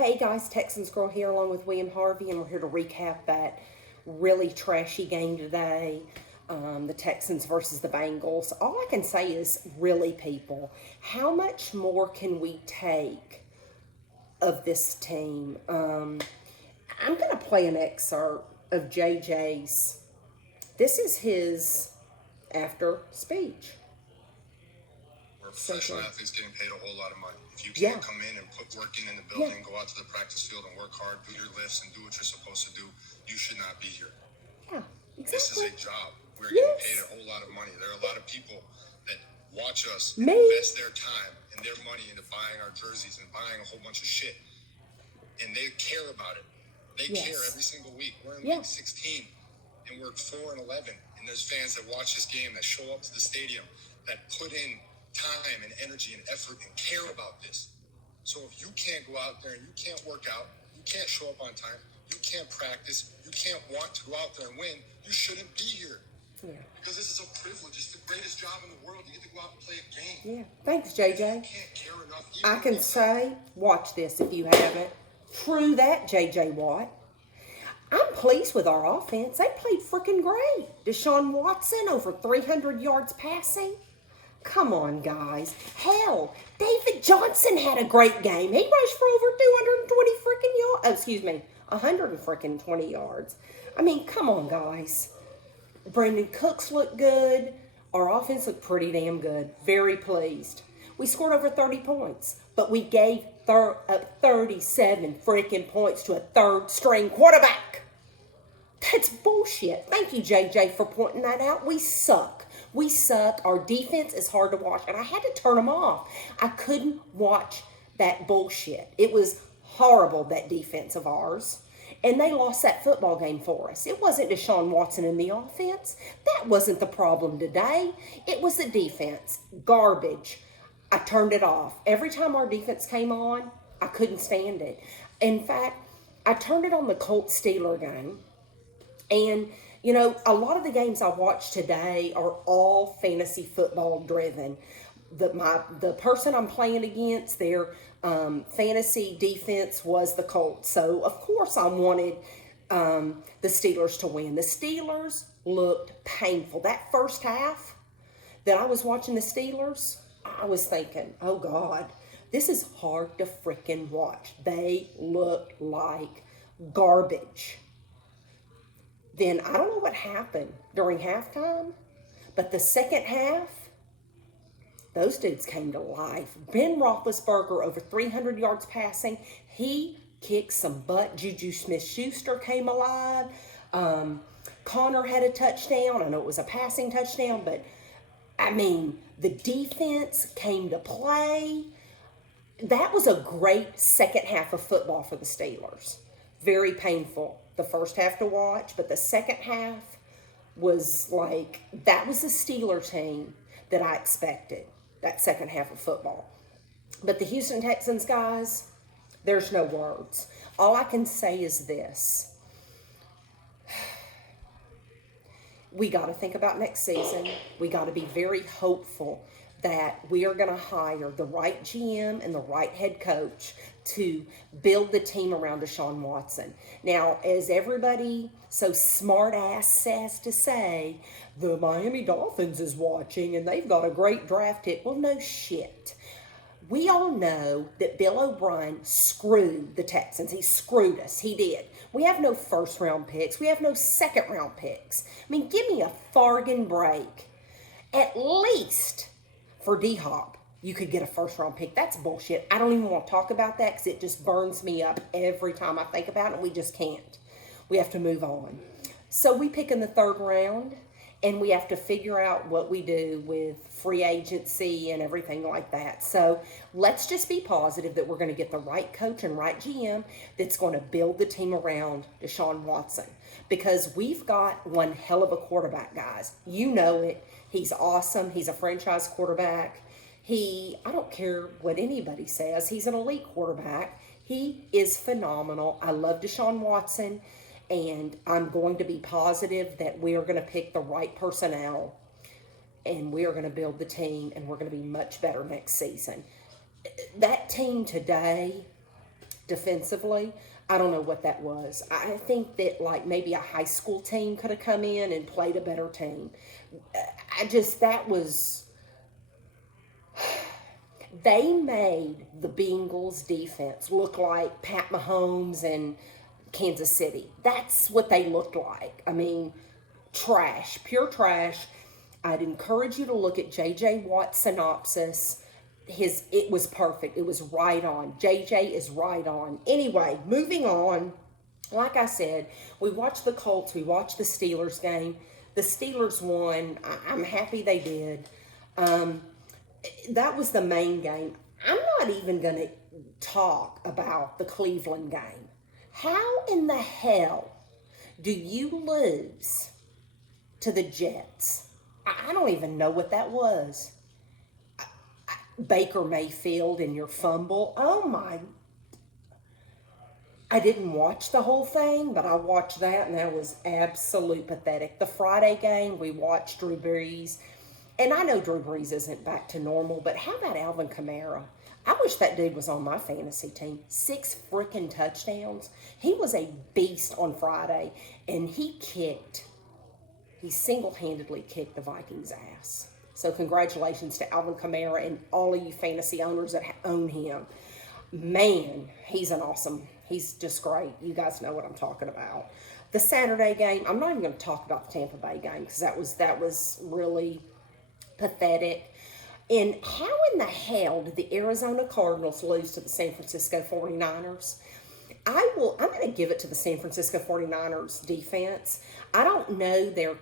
Hey guys, Texans Girl here along with William Harvey, and we're here to recap that really trashy game today, the Texans versus the Bengals. All I can say is, really, people, how much more can we take of this team? I'm going to play an excerpt of JJ's. This is his after speech. We're professional athletes getting paid a whole lot of money. If you can't come in and put work in the building, go out to the practice field and work hard, do your lifts and do what you're supposed to do, you should not be here. Yeah, exactly. This is a job. We're getting paid a whole lot of money. There are a lot of people that watch us and invest their time and their money into buying our jerseys and buying a whole bunch of shit. And they care about it. They care every single week. We're in week 16 and we're 4-11. And there's fans that watch this game, that show up to the stadium, that put in time and energy and effort and care about this. So if you can't go out there and you can't work out, you can't show up on time, you can't practice, you can't want to go out there and win, you shouldn't be here. Yeah. Because this is a privilege. It's the greatest job in the world. You get to go out and play a game. Yeah. Thanks, JJ. You can't care enough. I can say, watch this if you haven't. True that, JJ Watt. I'm pleased with our offense. They played freaking great. Deshaun Watson over 300 yards passing. Come on, guys. Hell, David Johnson had a great game. He rushed for over 220 freaking yards. Oh, excuse me, 100 freaking 20 yards. I mean, come on, guys. Brandon Cooks looked good. Our offense looked pretty damn good. Very pleased. We scored over 30 points, but we gave 37 freaking points to a third-string quarterback. That's bullshit. Thank you, JJ, for pointing that out. We suck. We suck. Our defense is hard to watch, and I had to turn them off. I couldn't watch that bullshit. It was horrible, that defense of ours, and they lost that football game for us. It wasn't Deshaun Watson in the offense. That wasn't the problem today. It was the defense. Garbage. I turned it off. Every time our defense came on, I couldn't stand it. In fact, I turned it on the Colts-Steeler game, and you know, a lot of the games I watched today are all fantasy football driven. The person I'm playing against, their fantasy defense was the Colts. So, of course, I wanted the Steelers to win. The Steelers looked painful. That first half that I was watching the Steelers, I was thinking, oh, God, this is hard to freaking watch. They looked like garbage. Then I don't know what happened during halftime, but the second half, those dudes came to life. Ben Roethlisberger over 300 yards passing. He kicked some butt. Juju Smith-Schuster came alive. Connor had a touchdown. I know it was a passing touchdown, but I mean, the defense came to play. That was a great second half of football for the Steelers. Very painful. The first half to watch, but the second half was like, that was the Steeler team that I expected, that second half of football. But the Houston Texans, guys, there's no words. All I can say is this. We got to think about next season. We got to be very hopeful that we are going to hire the right GM and the right head coach to build the team around Deshaun Watson. Now, as everybody so smart ass says to say, the Miami Dolphins is watching and they've got a great draft pick. Well, no shit. We all know that Bill O'Brien screwed the Texans. He screwed us. He did. We have no first round picks. We have no second round picks. I mean, give me a fargan break. At least for D-Hop, you could get a first-round pick. That's bullshit. I don't even want to talk about that because it just burns me up every time I think about it, and we just can't. We have to move on. So we pick in the third round, and we have to figure out what we do with free agency and everything like that. So let's just be positive that we're going to get the right coach and right GM that's going to build the team around Deshaun Watson, because we've got one hell of a quarterback, guys. You know it. He's awesome. He's a franchise quarterback. I don't care what anybody says, he's an elite quarterback. He is phenomenal. I love Deshaun Watson, and I'm going to be positive that we are going to pick the right personnel, and we are going to build the team, and we're going to be much better next season. That team today defensively. I don't know what that was. I think that like maybe a high school team could have come in and played a better team. That was, they made the Bengals defense look like Pat Mahomes and Kansas City. That's what they looked like. I mean, trash, pure trash. I'd encourage you to look at J.J. Watt's synopsis. It was perfect. It was right on. JJ is right on. Anyway, moving on. Like I said, we watched the Colts. We watched the Steelers game. The Steelers won. I'm happy they did. That was the main game. I'm not even going to talk about the Cleveland game. How in the hell do you lose to the Jets? I don't even know what that was. Baker Mayfield and your fumble. Oh my. I didn't watch the whole thing, but I watched that and that was absolute pathetic. The Friday game, we watched Drew Brees. And I know Drew Brees isn't back to normal, but how about Alvin Kamara? I wish that dude was on my fantasy team. 6 freaking touchdowns. He was a beast on Friday, and he single-handedly kicked the Vikings' ass. So congratulations to Alvin Kamara and all of you fantasy owners that own him. Man, he's just great. You guys know what I'm talking about. The Saturday game, I'm not even going to talk about the Tampa Bay game because that was really pathetic. And how in the hell did the Arizona Cardinals lose to the San Francisco 49ers? I'm going to give it to the San Francisco 49ers defense. I don't know their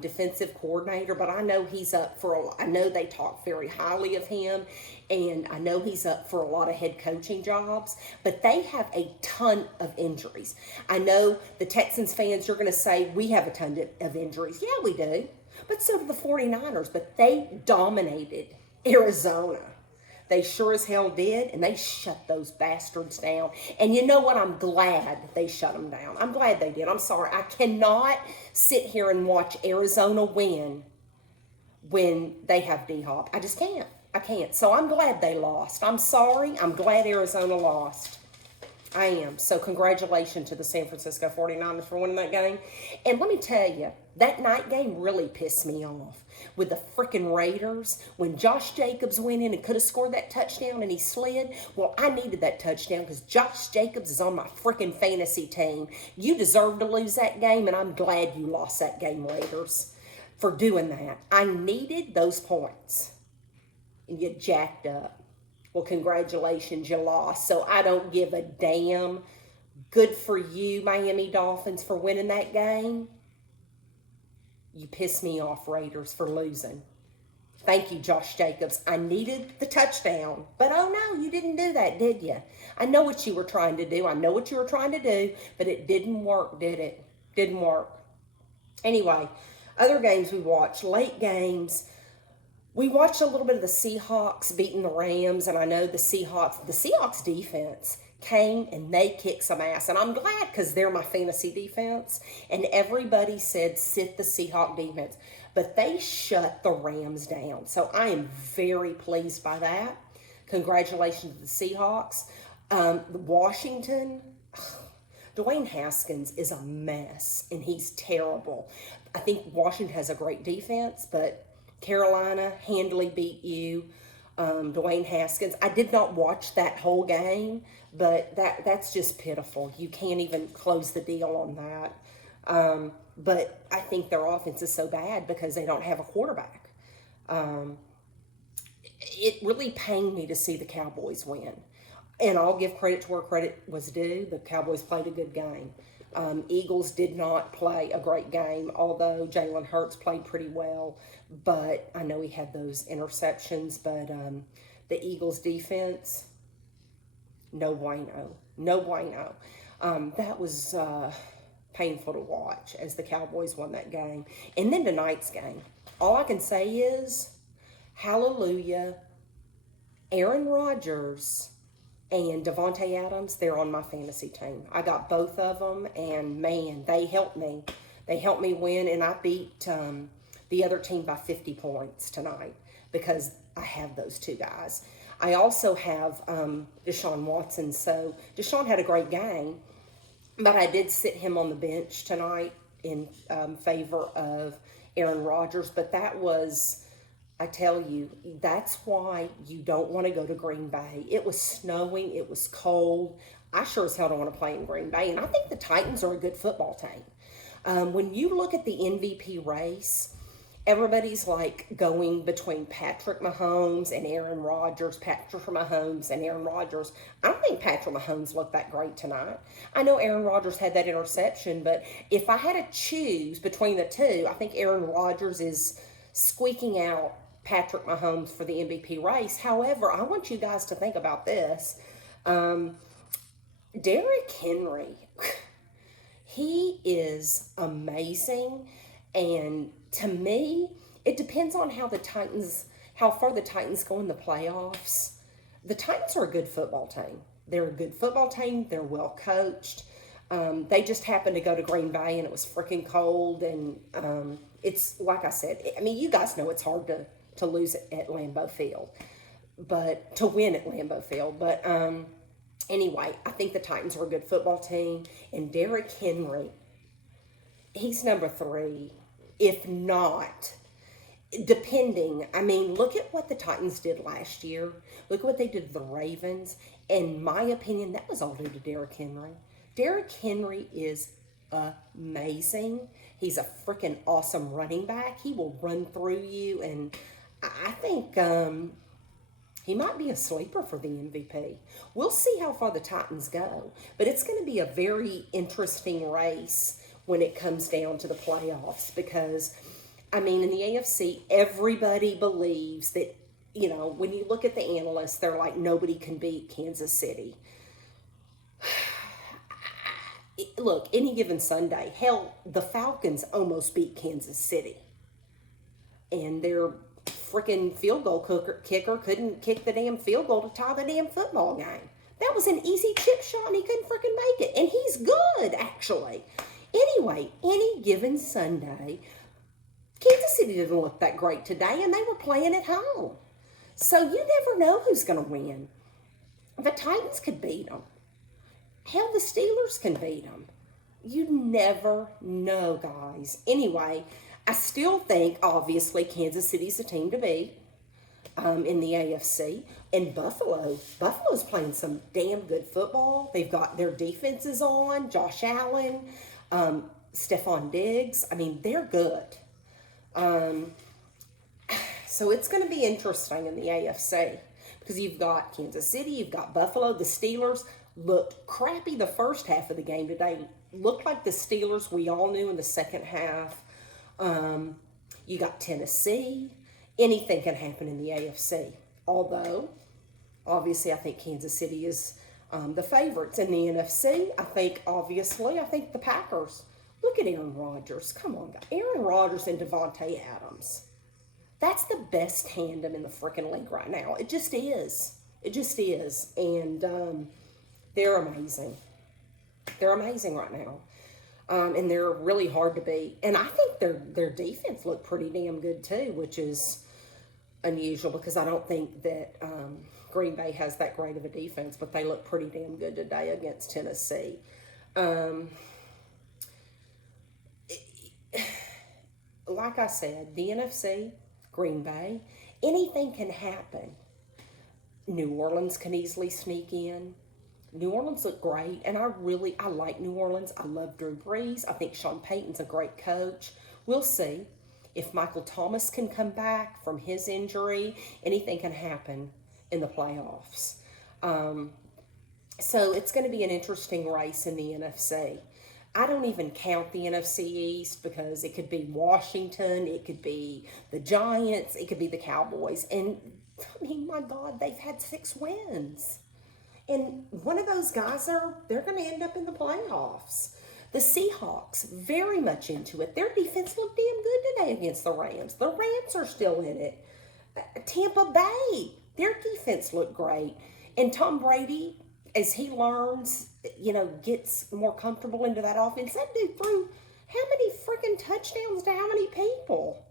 defensive coordinator, but I know he's up for I know they talk very highly of him, and I know he's up for a lot of head coaching jobs, but they have a ton of injuries. I know the Texans fans, you're going to say, we have a ton of injuries. Yeah, we do. But so do the 49ers, but they dominated Arizona. They sure as hell did, and they shut those bastards down. And you know what? I'm glad they shut them down. I'm glad they did. I'm sorry. I cannot sit here and watch Arizona win when they have D-Hop. I just can't. I can't. So I'm glad they lost. I'm sorry. I'm glad Arizona lost. I am. So congratulations to the San Francisco 49ers for winning that game. And let me tell you, that night game really pissed me off with the freaking Raiders. When Josh Jacobs went in and could have scored that touchdown and he slid, well, I needed that touchdown because Josh Jacobs is on my freaking fantasy team. You deserve to lose that game, and I'm glad you lost that game, Raiders, for doing that. I needed those points, and you jacked up. Well, congratulations, you lost. So I don't give a damn. Good for you, Miami Dolphins, for winning that game. You pissed me off, Raiders, for losing. Thank you, Josh Jacobs. I needed the touchdown. But oh no, you didn't do that, did you? I know what you were trying to do. But it didn't work, did it? Didn't work. Anyway, other games we watched, late games. We watched a little bit of the Seahawks beating the Rams, and I know the Seahawks defense came and they kicked some ass. And I'm glad because they're my fantasy defense. And everybody said sit the Seahawks defense. But they shut the Rams down. So I am very pleased by that. Congratulations to the Seahawks. Washington, Dwayne Haskins is a mess, and he's terrible. I think Washington has a great defense, but Carolina handily beat you. Dwayne Haskins. I did not watch that whole game, but that's just pitiful. You can't even close the deal on that. But I think their offense is so bad because they don't have a quarterback. It really pained me to see the Cowboys win. And I'll give credit to where credit was due. The Cowboys played a good game. Eagles did not play a great game, although Jalen Hurts played pretty well. But I know he had those interceptions. But the Eagles defense, no bueno. No bueno. That was painful to watch as the Cowboys won that game. And then tonight's game. All I can say is, hallelujah, Aaron Rodgers and Devontae Adams, they're on my fantasy team. I got both of them, and man, they helped me. They helped me win, and I beat the other team by 50 points tonight because I have those two guys. I also have Deshaun Watson. So Deshaun had a great game, but I did sit him on the bench tonight in favor of Aaron Rodgers. But that was, I tell you, that's why you don't want to go to Green Bay. It was snowing. It was cold. I sure as hell don't want to play in Green Bay. And I think the Titans are a good football team. When you look at the MVP race, everybody's like going between Patrick Mahomes and Aaron Rodgers, Patrick Mahomes and Aaron Rodgers. I don't think Patrick Mahomes looked that great tonight. I know Aaron Rodgers had that interception, but if I had to choose between the two, I think Aaron Rodgers is squeaking out Patrick Mahomes for the MVP race. However, I want you guys to think about this. Derrick Henry, he is amazing, and to me, it depends on how far the Titans go in the playoffs. The Titans are a good football team. They're a good football team. They're well coached. They just happened to go to Green Bay, and it was freaking cold. And it's like I said. I mean, you guys know it's hard to lose at Lambeau Field, but to win at Lambeau Field. But anyway, I think the Titans are a good football team, and Derrick Henry, he's number 3. If not, depending, I mean, look at what the Titans did last year. Look at what they did to the Ravens. In my opinion, that was all due to Derrick Henry. Derrick Henry is amazing. He's a freaking awesome running back. He will run through you, and I think he might be a sleeper for the MVP. We'll see how far the Titans go, but it's going to be a very interesting race when it comes down to the playoffs, because, I mean, in the AFC, everybody believes that, you know, when you look at the analysts, they're like, nobody can beat Kansas City. Look, any given Sunday, hell, the Falcons almost beat Kansas City. And their freaking field goal kicker couldn't kick the damn field goal to tie the damn football game. That was an easy chip shot, and he couldn't freaking make it. And he's good, actually. Anyway, any given Sunday, Kansas City didn't look that great today, and they were playing at home. So you never know who's going to win. The Titans could beat them. Hell, the Steelers can beat them. You never know, guys. Anyway, I still think, obviously, Kansas City's a team to beat in the AFC. And Buffalo's playing some damn good football. They've got their defenses on, Josh Allen, Stephon Diggs. I mean, they're good. So it's going to be interesting in the AFC, because you've got Kansas City, you've got Buffalo. The Steelers looked crappy the first half of the game today. Looked like the Steelers we all knew in the second half. You got Tennessee. Anything can happen in the AFC. Although, obviously, I think Kansas City is the favorites. In the NFC, I think the Packers. Look at Aaron Rodgers. Come on, guys. Aaron Rodgers and Devontae Adams. That's the best tandem in the freaking league right now. It just is. It just is. And they're amazing. They're amazing right now. And they're really hard to beat. And I think their defense looked pretty damn good too, which is unusual, because I don't think that Green Bay has that great of a defense, but they look pretty damn good today against Tennessee. Like I said, the NFC, Green Bay, anything can happen. New Orleans can easily sneak in. New Orleans look great, and I like New Orleans. I love Drew Brees. I think Sean Payton's a great coach. We'll see. If Michael Thomas can come back from his injury, anything can happen in the playoffs. So it's going to be an interesting race in the NFC. I don't even count the NFC East, because it could be Washington, it could be the Giants, it could be the Cowboys. And, I mean, my God, they've had 6 wins. And one of those guys, they're going to end up in the playoffs. The Seahawks, very much into it. Their defense looked damn good today against the Rams. The Rams are still in it. Tampa Bay, their defense looked great. And Tom Brady, as he learns, gets more comfortable into that offense, that dude threw how many freaking touchdowns to how many people?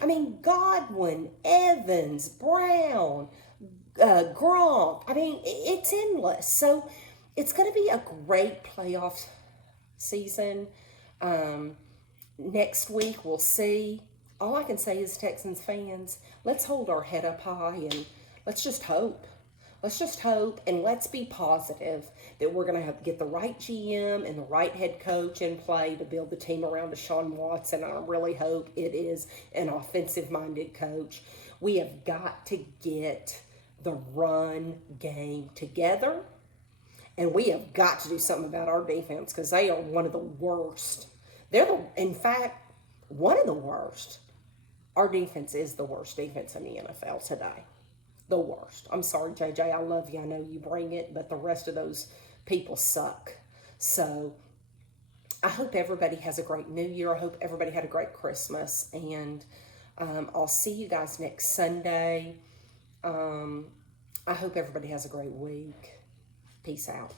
I mean, Godwin, Evans, Brown, Gronk. I mean, it's endless. So it's going to be a great playoff season. Next week, we'll see. All I can say is, Texans fans, let's hold our head up high and let's just hope. Let's just hope and let's be positive that we're going to get the right GM and the right head coach in play to build the team around Deshaun Watson. I really hope it is an offensive-minded coach. We have got to get the run game together, and we have got to do something about our defense because they are one of the worst. In fact, one of the worst. Our defense is the worst defense in the NFL today. The worst. I'm sorry, JJ. I love you. I know you bring it, but the rest of those people suck. So I hope everybody has a great New Year. I hope everybody had a great Christmas. And I'll see you guys next Sunday. I hope everybody has a great week. Peace out.